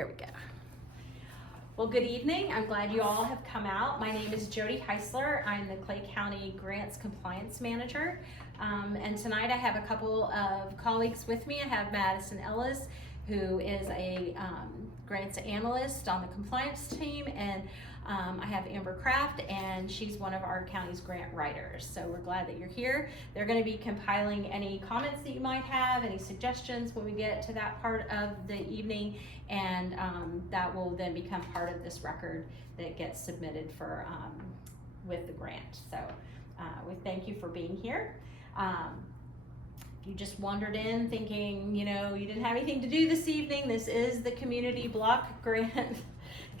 There we go. Well, good evening. I'm glad you all have come out. My name is Jody Heisler. I'm the Clay County Grants Compliance Manager. And tonight I have a couple of colleagues with me. I have Madison Ellis, who is a grants analyst on the compliance team, and I have Amber Kraft, and she's one of our county's grant writers. So we're glad that you're here. They're going to be compiling any comments that you might have, any suggestions when we get to that part of the evening, and that will then become part of this record that gets submitted for with the grant. So we thank you for being here. If you just wandered in thinking, you know, you didn't have anything to do this evening, this is the community block grant,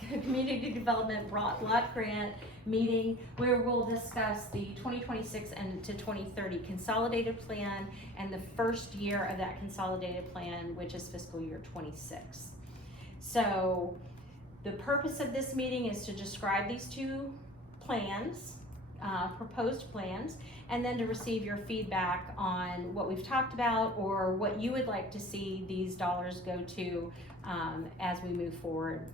community development block grant meeting where we'll discuss the 2026 and to 2030 consolidated plan and the first year of that consolidated plan, which is fiscal year 26. So the purpose of this meeting is to describe these two plans, proposed plans, and then to receive your feedback on what we've talked about or what you would like to see these dollars go to as we move forward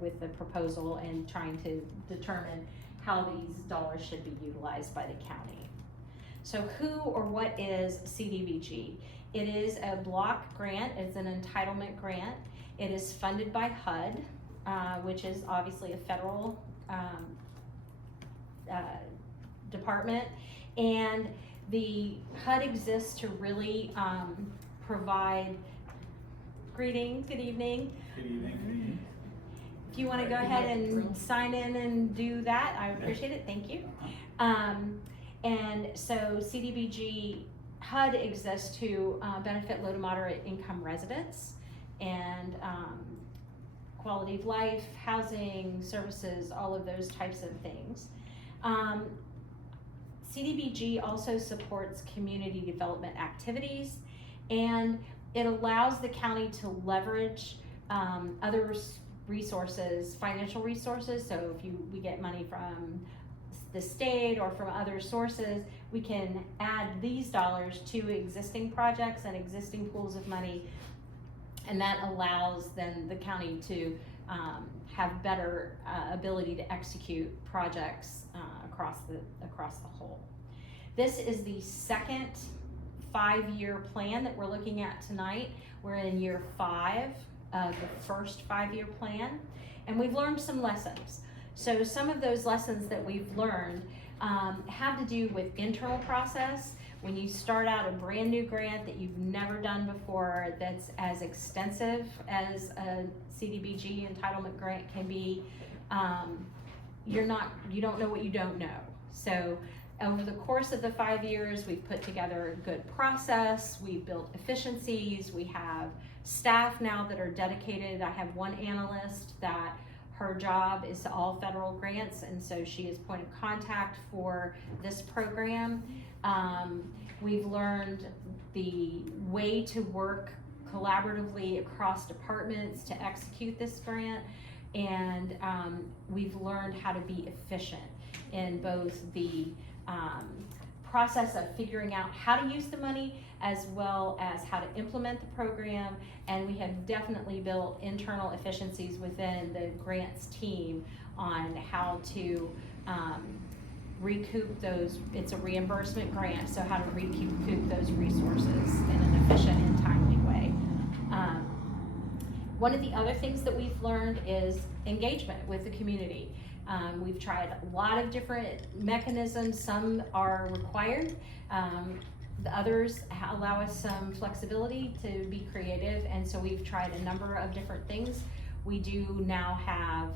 with the proposal and trying to determine how these dollars should be utilized by the county. So who or what is CDBG? It is a block grant. It's an entitlement grant. It is funded by HUD, which is obviously a federal department, and the HUD exists to really provide. Greetings, good evening. Good evening. If you want to go ahead and sign in and do that, I appreciate it. Thank you. And so CDBG HUD exists to benefit low to moderate income residents and quality of life, housing, services, all of those types of things. CDBG also supports community development activities, and it allows the county to leverage other resources, financial resources. So if we get money from the state or from other sources, we can add these dollars to existing projects and existing pools of money, and that allows then the county to have better ability to execute projects across the whole. This is the second 5-year plan that we're looking at tonight. We're in year 5 of the first 5-year plan, and we've learned some lessons. So some of those lessons that we've learned have to do with internal process. When you start out a brand new grant that you've never done before, that's as extensive as a CDBG entitlement grant can be, you don't know what you don't know. So over the course of the 5 years, we've put together a good process, we've built efficiencies, we have staff now that are dedicated. I have one analyst that her job is all federal grants, and so she is point of contact for this program. We've learned the way to work collaboratively across departments to execute this grant, and we've learned how to be efficient in both the process of figuring out how to use the money as well as how to implement the program, and we have definitely built internal efficiencies within the grants team on how to recoup those. It's a reimbursement grant, so how to recoup those resources in an efficient and timely way. One of the other things that we've learned is engagement with the community. We've tried a lot of different mechanisms. Some are required. The others allow us some flexibility to be creative, and so we've tried a number of different things. We do now have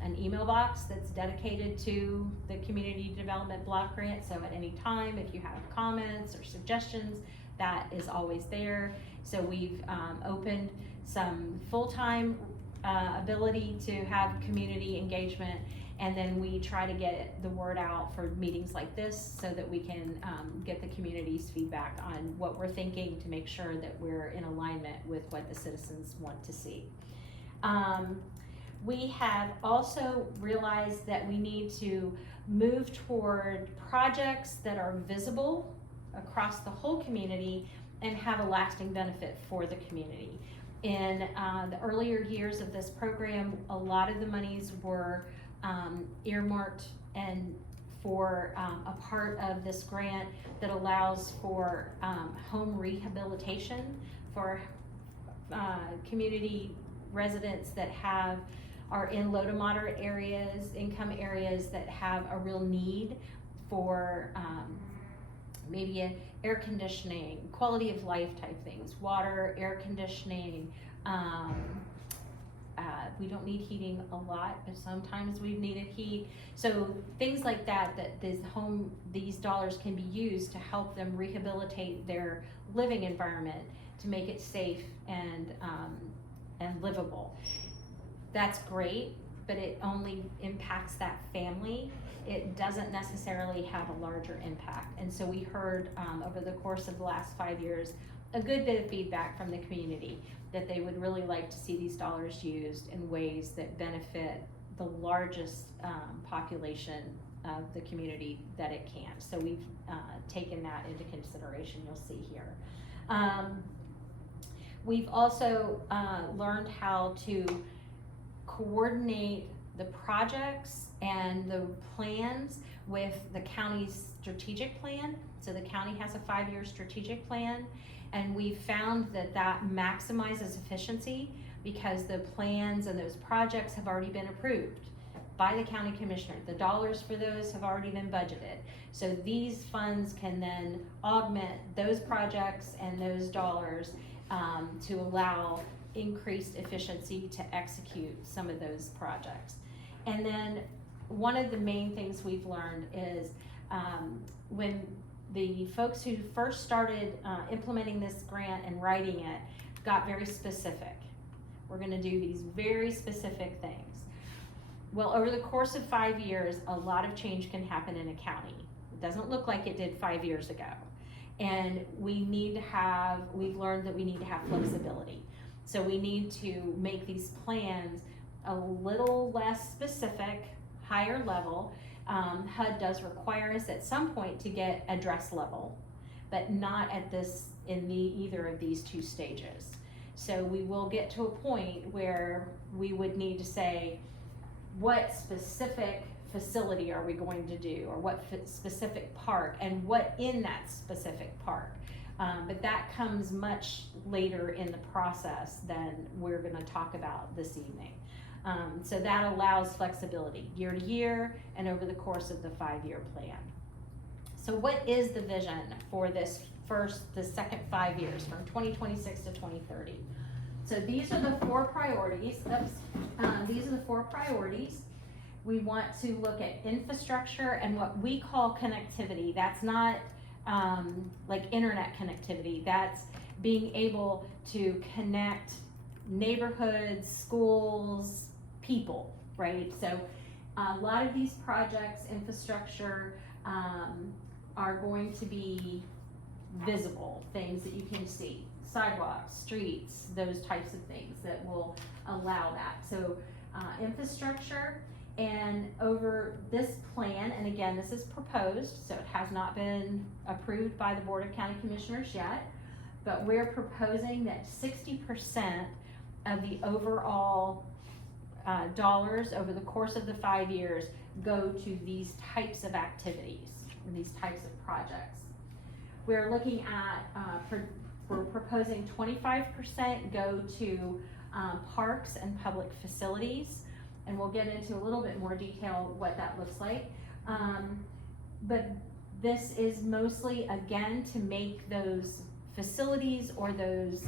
an email box that's dedicated to the community development block grant, so at any time if you have comments or suggestions, that is always there. So we've opened some full-time ability to have community engagement, and then we try to get the word out for meetings like this so that we can get the community's feedback on what we're thinking to make sure that we're in alignment with what the citizens want to see. We have also realized that we need to move toward projects that are visible across the whole community and have a lasting benefit for the community. In the earlier years of this program, a lot of the monies were earmarked and for a part of this grant that allows for home rehabilitation for community residents that are in low to moderate areas, income areas that have a real need for maybe air conditioning, quality of life type things, water, air conditioning. We don't need heating a lot, but sometimes we've needed heat. So things like that these dollars can be used to help them rehabilitate their living environment to make it safe and livable. That's great, but it only impacts that family. It doesn't necessarily have a larger impact. And so we heard over the course of the last 5 years a good bit of feedback from the community that they would really like to see these dollars used in ways that benefit the largest population of the community that it can. So we've taken that into consideration, you'll see here. We've also learned how to coordinate the projects and the plans with the county's strategic plan. So the county has a 5-year strategic plan, and we've found that maximizes efficiency because the plans and those projects have already been approved by the county commissioner. The dollars for those have already been budgeted. So these funds can then augment those projects and those dollars to allow increased efficiency to execute some of those projects. And then one of the main things we've learned is when the folks who first started implementing this grant and writing it got very specific. We're going to do these very specific things. Well, over the course of 5 years, a lot of change can happen in a county. It doesn't look like it did 5 years ago. And we've learned that we need to have flexibility. So we need to make these plans a little less specific, higher level. HUD does require us at some point to get address level, but not in either of these two stages. So we will get to a point where we would need to say, what specific facility are we going to do, or what specific park, and what in that specific park. But that comes much later in the process than we're going to talk about this evening. So that allows flexibility year to year and over the course of the 5-year plan. So what is the vision for the second 5 years from 2026 to 2030? So these are the 4 priorities. These are the 4 priorities. We want to look at infrastructure and what we call connectivity. That's not like internet connectivity. That's being able to connect neighborhoods, schools, people, right? So a lot of these projects, infrastructure, are going to be visible, things that you can see. Sidewalks, streets, those types of things that will allow that. So infrastructure. And over this plan, and again, this is proposed, so it has not been approved by the Board of County Commissioners yet, but we're proposing that 60% of the overall dollars over the course of the 5 years go to these types of activities and these types of projects. We're looking at, we're proposing 25% go to parks and public facilities. And we'll get into a little bit more detail what that looks like. But this is mostly, again, to make those facilities or those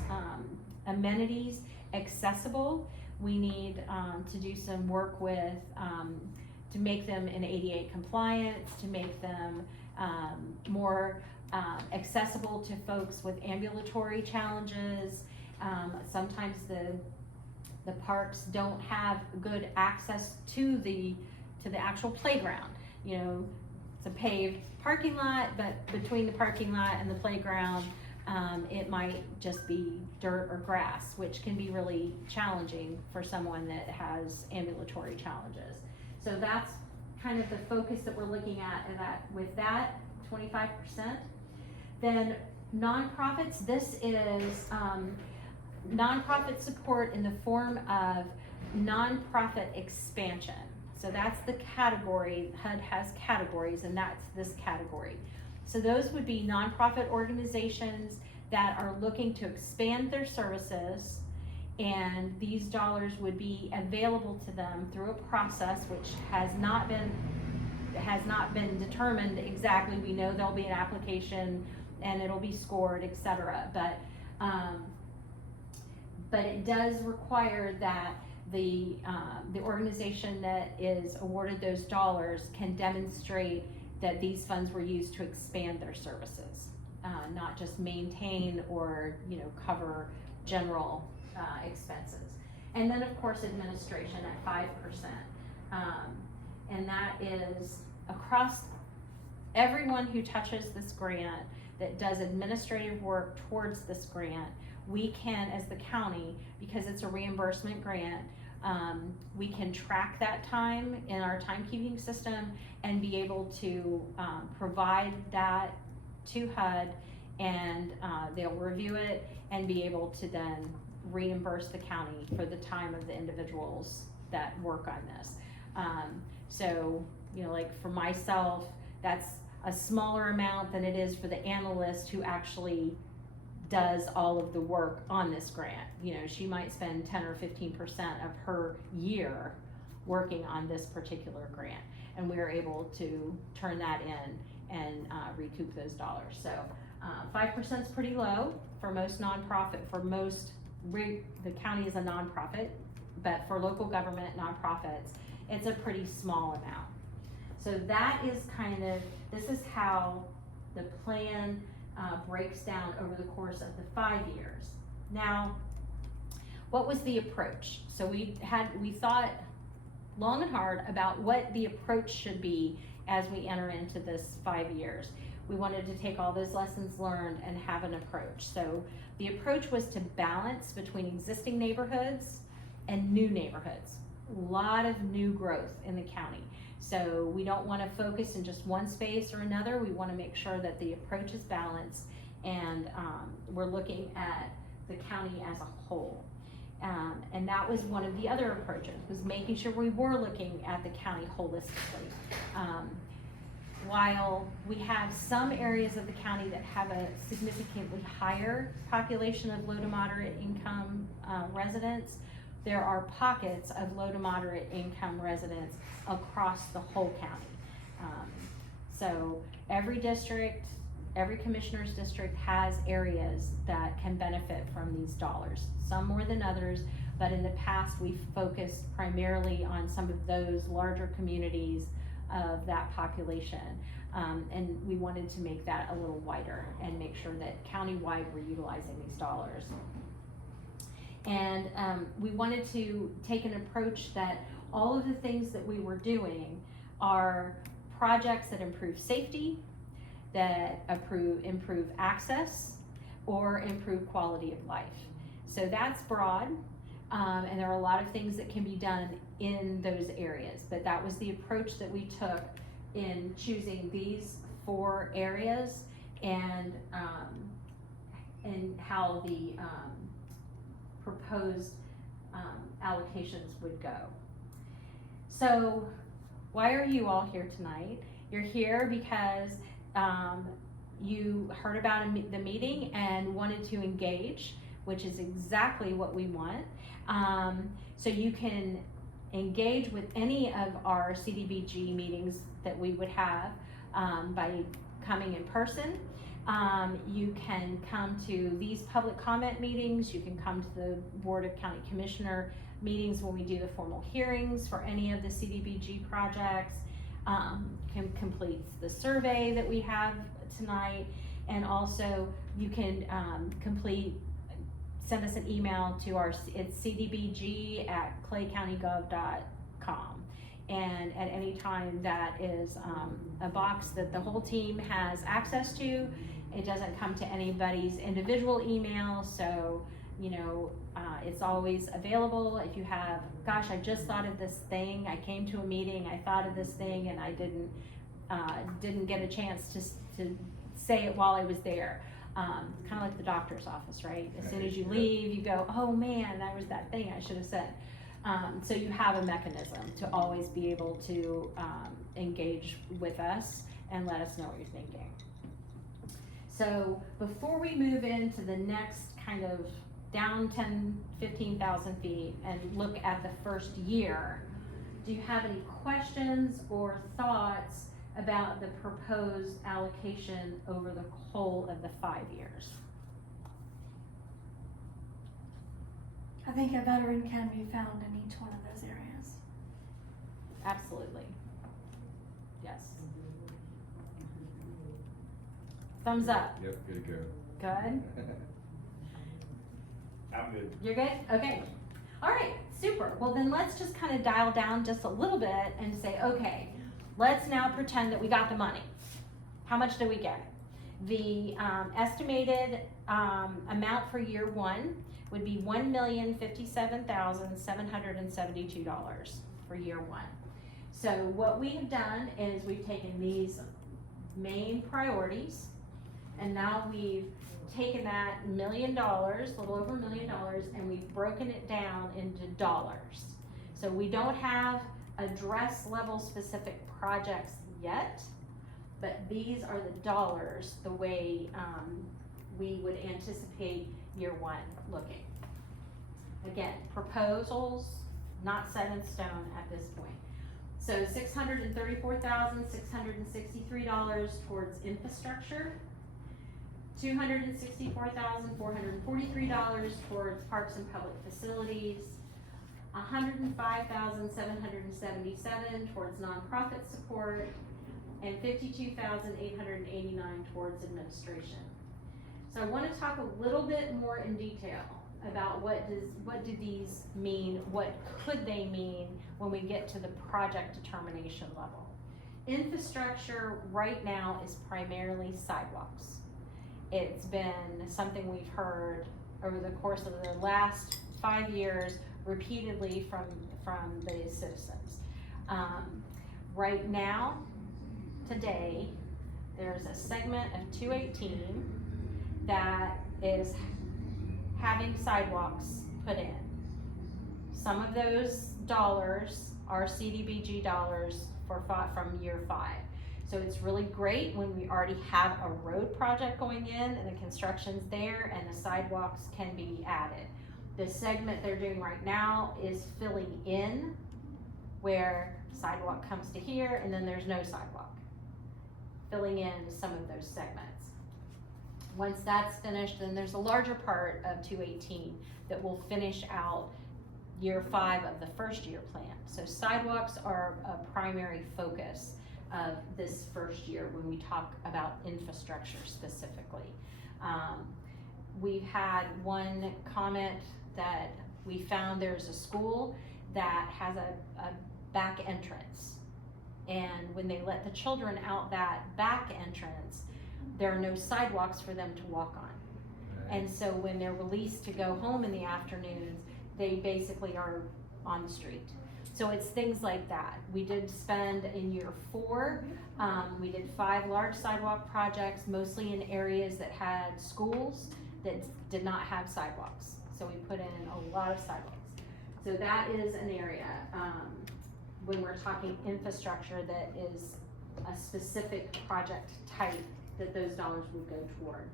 amenities accessible. We need to do some work with, to make them in ADA compliance, to make them more accessible to folks with ambulatory challenges. Sometimes the parks don't have good access to the actual playground. You know, it's a paved parking lot, but between the parking lot and the playground, it might just be dirt or grass, which can be really challenging for someone that has ambulatory challenges. So that's kind of the focus that we're looking at, with that 25%. Then nonprofits, this is nonprofit support in the form of nonprofit expansion. So that's the category. HUD has categories, and that's this category. So those would be nonprofit organizations that are looking to expand their services, and these dollars would be available to them through a process which has not been determined exactly. We know there'll be an application and it'll be scored, etc. But it does require that the organization that is awarded those dollars can demonstrate that these funds were used to expand their services, not just maintain or cover general expenses. And then of course administration at 5%, and that is across everyone who touches this grant that does administrative work towards this grant. We can, as the county, because it's a reimbursement grant, we can track that time in our timekeeping system and be able to provide that to HUD, and they'll review it and be able to then reimburse the county for the time of the individuals that work on this. So, like for myself, that's a smaller amount than it is for the analyst who actually does all of the work on this grant. She might spend 10 or 15% of her year working on this particular grant, and we're able to turn that in and recoup those dollars. So 5% is pretty low for most nonprofit. The county is a nonprofit, but for local government nonprofits, it's a pretty small amount. So that is this is how the plan breaks down over the course of the 5 years. Now, what was the approach? So we thought long and hard about what the approach should be as we enter into this 5 years. We wanted to take all those lessons learned and have an approach. So the approach was to balance between existing neighborhoods and new neighborhoods. A lot of new growth in the county. So we don't want to focus in just one space or another. We want to make sure that the approach is balanced, and we're looking at the county as a whole. And that was one of the other approaches, was making sure we were looking at the county holistically. While we have some areas of the county that have a significantly higher population of low to moderate income residents, there are pockets of low to moderate income residents across the whole county. So every district, every commissioner's district has areas that can benefit from these dollars, some more than others, but in the past we've focused primarily on some of those larger communities of that population. And we wanted to make that a little wider and make sure that countywide we're utilizing these dollars. And we wanted to take an approach that all of the things that we were doing are projects that improve safety, that improve access, or improve quality of life. So that's broad, and there are a lot of things that can be done in those areas, but that was the approach that we took in choosing these 4 areas, and how the proposed allocations would go. So why are you all here tonight? You're here because you heard about the meeting and wanted to engage, which is exactly what we want. So you can engage with any of our CDBG meetings that we would have by coming in person. You can come to these public comment meetings. You can come to the Board of County Commissioner meetings when we do the formal hearings for any of the CDBG projects. Can complete the survey that we have tonight, and also you can send us an email to it's cdbg@claycountygov.com, and at any time that is a box that the whole team has access to. It doesn't come to anybody's individual email, so it's always available. If you have, gosh, I just thought of this thing, I came to a meeting, I thought of this thing, and I didn't get a chance to say it while I was there. Kind of like the doctor's office, right? As soon as you leave, you go, oh man, that was that thing I should have said. So you have a mechanism to always be able to engage with us and let us know what you're thinking. So before we move into the next kind of down 10, 15,000 feet and look at the first year, do you have any questions or thoughts about the proposed allocation over the whole of the 5 years? I think a veteran can be found in each one of those areas. Absolutely. Yes. Thumbs up. Yep, good to go. Good. I'm good. You're good? Okay. All right, super. Well, then let's just kind of dial down just a little bit and say, okay, let's now pretend that we got the money. How much did we get? The estimated amount for year one would be $1,057,772 for year one. So what we have done is we've taken these main priorities, and now we've taken that $1 million, a little over $1 million, and we've broken it down into dollars. So we don't have address level specific projects yet, but these are the dollars the way we would anticipate year one looking. Again, proposals not set in stone at this point. So $634,663 towards infrastructure, $264,443 towards parks and public facilities, $105,777 towards nonprofit support, and $52,889 towards administration. So I want to talk a little bit more in detail about what do these mean, what could they mean when we get to the project determination level. Infrastructure right now is primarily sidewalks. It's been something we've heard over the course of the last 5 years repeatedly from the citizens. Right now, today, there's a segment of 218 that is having sidewalks put in. Some of those dollars are CDBG dollars from year 5. So it's really great when we already have a road project going in and the construction's there and the sidewalks can be added. The segment they're doing right now is filling in where sidewalk comes to here and then there's no sidewalk. Filling in some of those segments. Once that's finished, then there's a larger part of 218 that will finish out year 5 of the first year plan. So sidewalks are a primary focus of this first year when we talk about infrastructure specifically. We've had one comment that we found there's a school that has a back entrance, and when they let the children out that back entrance, there are no sidewalks for them to walk on. And so when they're released to go home in the afternoons, they basically are on the street. So it's things like that. We did spend in year 4, we did 5 large sidewalk projects, mostly in areas that had schools that did not have sidewalks. So we put in a lot of sidewalks. So that is an area, when we're talking infrastructure, that is a specific project type that those dollars would go toward.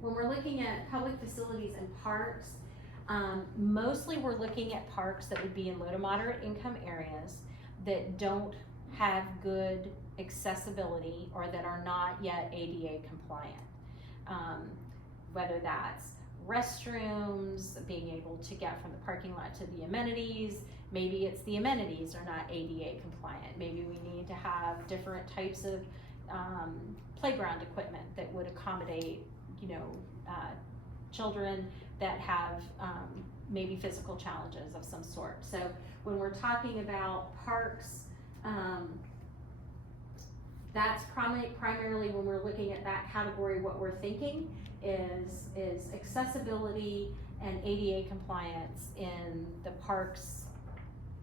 When we're looking at public facilities and parks, mostly we're looking at parks that would be in low to moderate income areas that don't have good accessibility or that are not yet ADA compliant. Whether that's restrooms, being able to get from the parking lot to the amenities, maybe it's the amenities are not ADA compliant. Maybe we need to have different types of playground equipment that would accommodate, children that have maybe physical challenges of some sort. So when we're talking about parks, that's primarily when we're looking at that category, what we're thinking is accessibility and ADA compliance in the parks,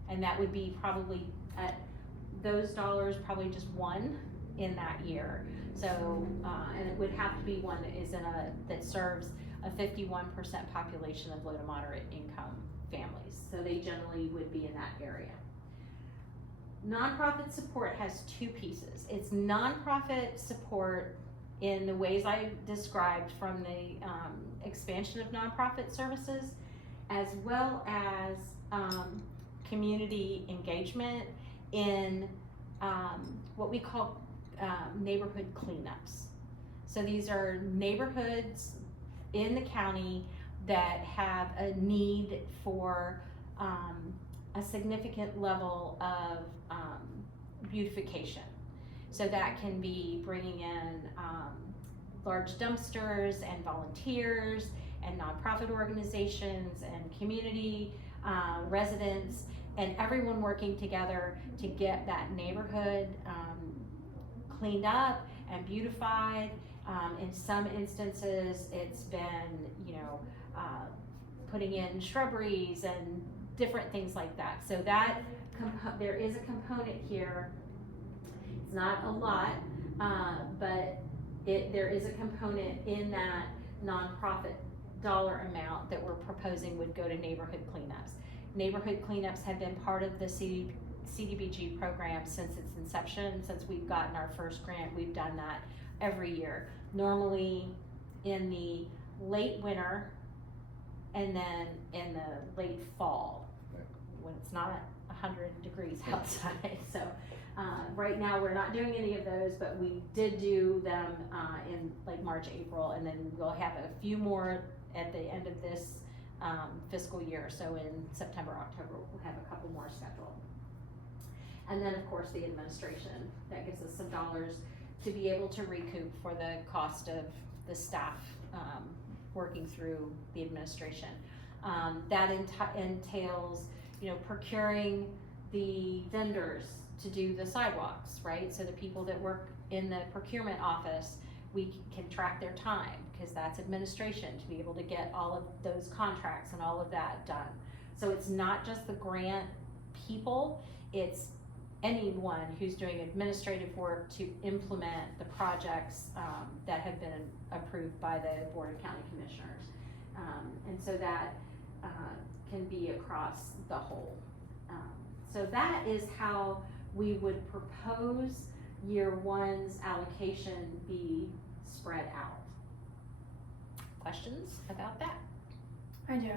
and that would be probably at those dollars, probably just one in that year. So, and it would have to be one that is that serves a 51% population of low to moderate income families. So they generally would be in that area. Nonprofit support has two pieces. It's nonprofit support in the ways I described from the expansion of nonprofit services, as well as community engagement in what we call neighborhood cleanups. So these are neighborhoods in the county that have a need for a significant level of beautification. So that can be bringing in large dumpsters and volunteers and nonprofit organizations and community residents and everyone working together to get that neighborhood cleaned up and beautified. In some instances, it's been, putting in shrubberies and different things like that. So that there is a component here. It's not a lot, but there is a component in that nonprofit dollar amount that we're proposing would go to neighborhood cleanups. Neighborhood cleanups have been part of the CDBG program since its inception. Since we've gotten our first grant, we've done that every year. Normally in the late winter and then in the late fall when it's not 100 degrees outside. So right now we're not doing any of those, but we did do them in like March, April, and then we'll have a few more at the end of this fiscal year. So in September, October, we'll have a couple more scheduled. And then of course the administration, that gives us some dollars to be able to recoup for the cost of the staff working through the administration. That entails, procuring the vendors to do the sidewalks, right? So the people that work in the procurement office, we can track their time because that's administration to be able to get all of those contracts and all of that done. So it's not just the grant people, it's anyone who's doing administrative work to implement the projects that have been approved by the Board of County Commissioners. And so that can be across the whole. So that is how we would propose year one's allocation be spread out. Questions about that? I do.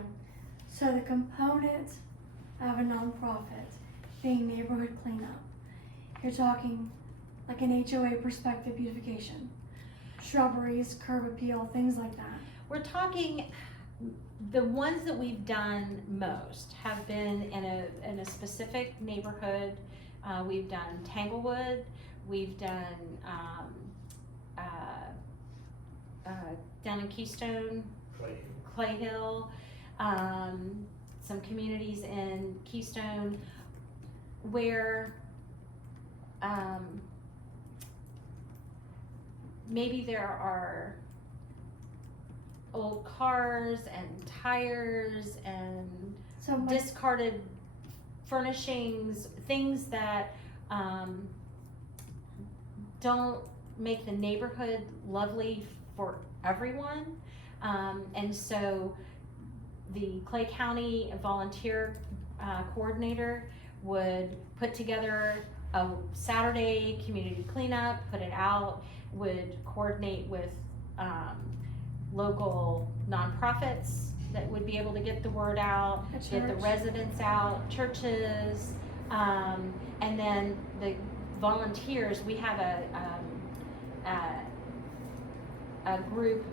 So the component of a nonprofit being neighborhood cleanup, you're talking like an HOA perspective beautification, shrubberies, curb appeal, things like that. We're talking, the ones that we've done most have been in a specific neighborhood. We've done Tanglewood, we've done down in Keystone, Clay Hill, some communities in Keystone where maybe there are old cars and tires and discarded furnishings, things that don't make the neighborhood lovely for everyone. And so the Clay County volunteer coordinator would put together a Saturday community cleanup, put it out, would coordinate with local nonprofits that would be able to get the word out, get the residents out, churches, and then the volunteers. We have a group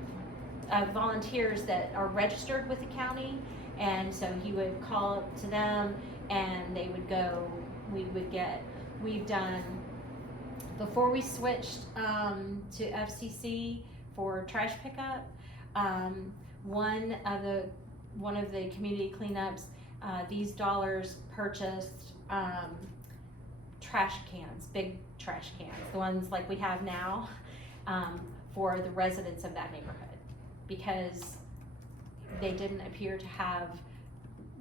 of volunteers that are registered with the county, and so he would call up to them and they would go. We've done, before we switched to FCC for trash pickup, one of the community cleanups, these dollars purchased trash cans, big trash cans, the ones like we have now, for the residents of that neighborhood, because they didn't appear to have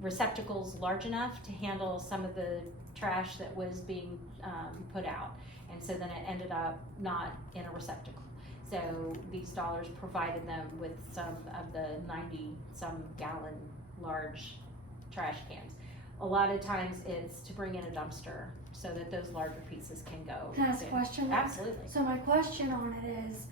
receptacles large enough to handle some of the trash that was being put out. And so then it ended up not in a receptacle. So these dollars provided them with some of the 90-some gallon large trash cans. A lot of times it's to bring in a dumpster so that those larger pieces can go. Can I ask a question? Absolutely. So my question on it is,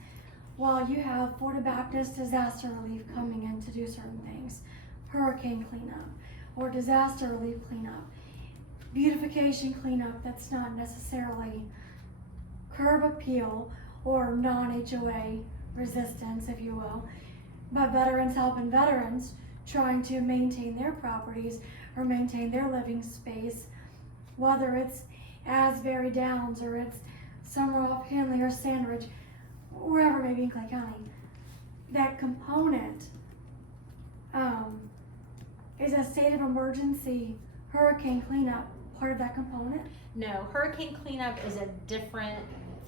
while you have Florida Baptist Disaster Relief coming in to do certain things, hurricane cleanup, or disaster relief cleanup, beautification cleanup that's not necessarily curb appeal or non-HOA resistance, if you will, but veterans helping veterans trying to maintain their properties or maintain their living space, whether it's Asbury Downs or it's Summeroff, Hanley, or Sandridge, wherever it may be in Clay County. That component is a state of emergency hurricane cleanup part of that component? No, hurricane cleanup is a different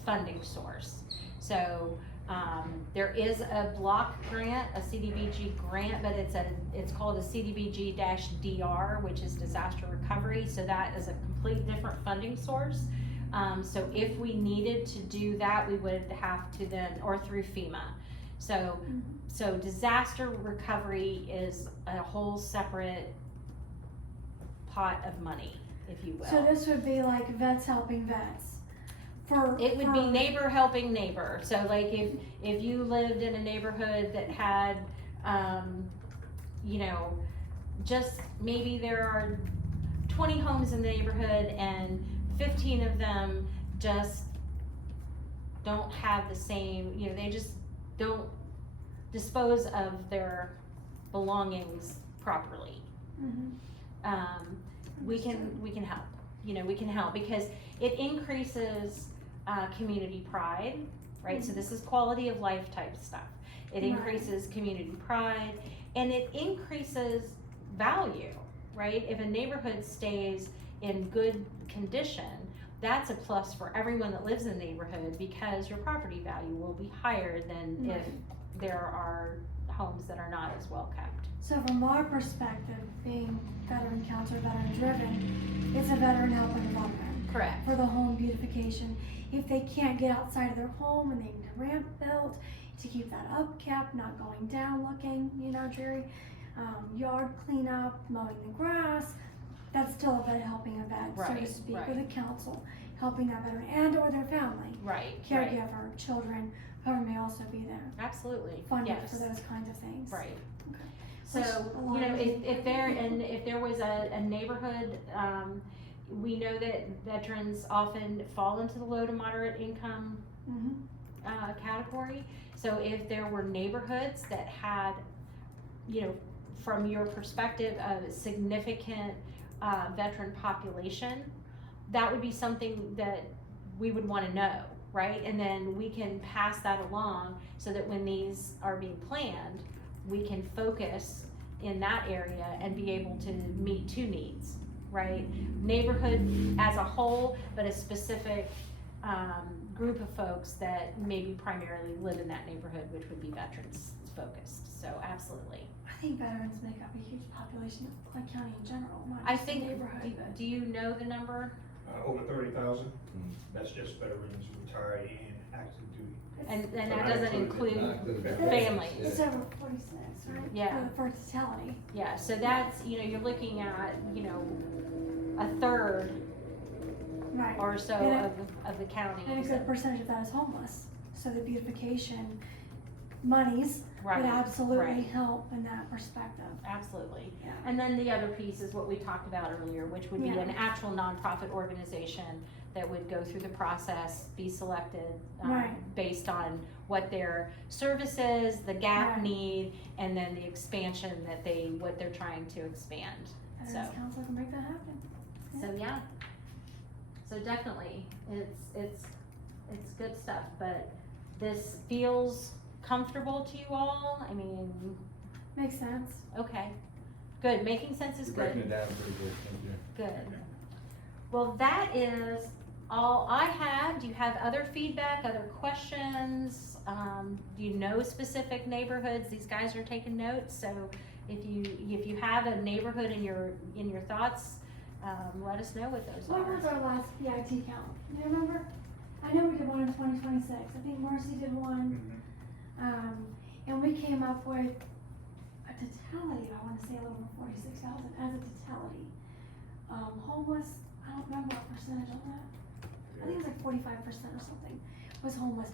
funding source. So there is a block grant, a CDBG grant, but it's called a CDBG-DR, which is disaster recovery. So that is a complete different funding source. So if we needed to do that, we would have to then, or through FEMA. So, so disaster recovery is a whole separate pot of money, if you will. So this would be like vets helping vets. It would be neighbor helping neighbor. So like if you lived in a neighborhood that had, you know, just maybe there are 20 homes in the neighborhood and 15 of them just don't have the same, you know, they just don't dispose of their belongings properly. We can help. You know, we can help because it increases community pride, right? So this is quality of life type stuff. It increases community pride and it increases value, right? If a neighborhood stays in good condition, that's a plus for everyone that lives in the neighborhood because your property value will be higher than if there are homes that are not as well kept. So from our perspective, being veteran council, veteran driven, it's a veteran helping a veteran. Correct. For the home beautification. If they can't get outside of their home and they need a ramp built to keep that upkept, not going down looking, you know, Jerry, yard cleanup, mowing the grass, that's still a vet helping a vet, so to speak, or the council helping that veteran and or their family. Right. Caregiver, children, whoever may also be there. Absolutely. Funded for those kinds of things. Right. Okay. So, you know, if there was a neighborhood, we know that veterans often fall into the low to moderate income category. So if there were neighborhoods that had, you know, from your perspective, a significant veteran population, that would be something that we would want to know, right? And then we can pass that along so that when these are being planned, we can focus in that area and be able to meet two needs, right? Neighborhood as a whole, but a specific group of folks that maybe primarily live in that neighborhood, which would be veterans focused. So absolutely. I think veterans make up a huge population of Clay County in general, not I just the think, neighborhood. do you know the number? Over 30,000. That's just veterans, retired, and active duty. And So that not doesn't included- include not families. It's over 46, right? Yeah. For totality. Yeah, so that's, you know, you're looking at, you know, a third Right. or so And of the county. And a good percentage of that is homeless. So the beautification monies Right, would absolutely right. help in that perspective. Absolutely. Yeah. And then the other piece is what we talked about earlier, which would be Yeah. an actual nonprofit organization that would go through the process, be selected based on what their service is, the gap Right. need, and then the expansion that what they're trying to expand. Veterans So. Council can make that happen. So yeah, so definitely, it's good stuff, but this feels comfortable to you all? I mean, Makes sense. okay, good, making sense is Breaking good, it down pretty good, thank you. good. Well, that is all I have. Do you have other feedback, other questions? Do you know specific neighborhoods? These guys are taking notes, so if you have a neighborhood in your thoughts, let us know what those What are. was our last PIT count? Do you remember? I know we did one in 2026. I think Marcy did one. And we came up with a totality, I wanna say a little over 46,000 as a totality. Homeless, I don't remember what percentage on that. I think it was like 45% or something was homeless.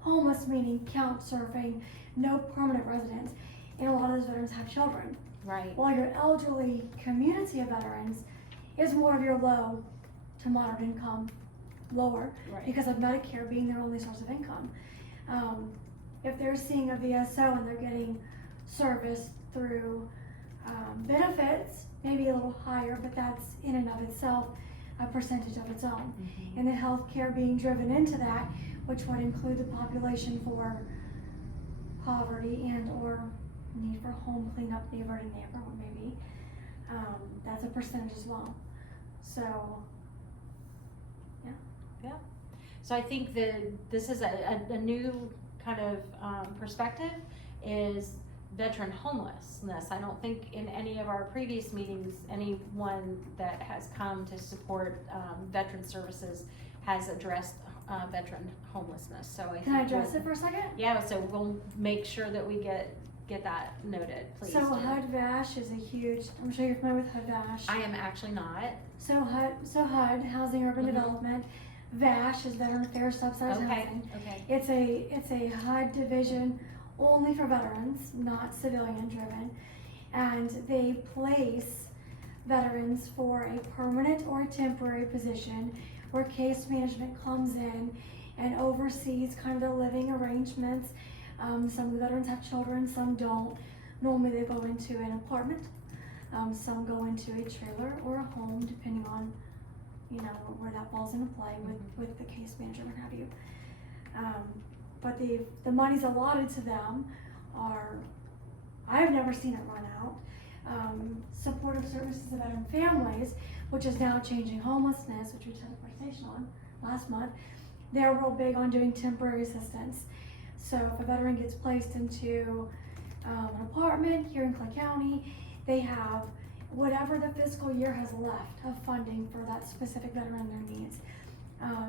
Homeless meaning couch surfing, no permanent residence, and a lot of those veterans have children. Right. While your elderly community of veterans is more of your low to moderate income, lower, Right. because of Medicare being their only source of income. If they're seeing a VSO and they're getting service through benefits, maybe a little higher, but that's in and of itself a percentage of its own. Mhm. And the healthcare being driven into that, which would include the population for poverty and or need for home cleanup, neighbor to neighbor, maybe, that's a percentage as well. So, So I think that this is a new kind of perspective is veteran homelessness. I don't think in any of our previous meetings, anyone that has come to support veteran services has addressed veteran homelessness. So I can I think address it for a second? Yeah, so we'll make sure that we get that noted, please. So do. HUD VASH is a huge, I'm sure you're familiar with HUD VASH. I am actually not. So HUD, Housing Urban Mhm. Development, VASH is Veteran Affairs Subsidized Okay, Housing. okay. It's a HUD division only for veterans, not civilian driven. And they place veterans for a permanent or a temporary position where case management comes in and oversees kind of their living arrangements. Some of the veterans have children, some don't. Normally they go into an apartment. Some go into a trailer or a home, depending on, where that falls into play with the case manager, what have you. But the monies allotted to them are, I've never seen it run out. Supportive Services of Veteran Families, which is now changing homelessness, which we took a presentation on last month, they're real big on doing temporary assistance. So if a veteran gets placed into an apartment here in Clay County, they have whatever the fiscal year has left of funding for that specific veteran and their needs.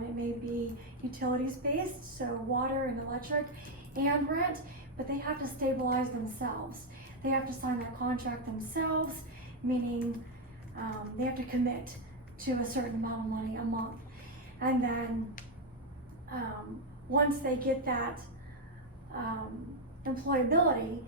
It may be utilities based, so water and electric and rent, but they have to stabilize themselves. They have to sign that contract themselves, meaning they have to commit to a certain amount of money a month. And then once they get that employability,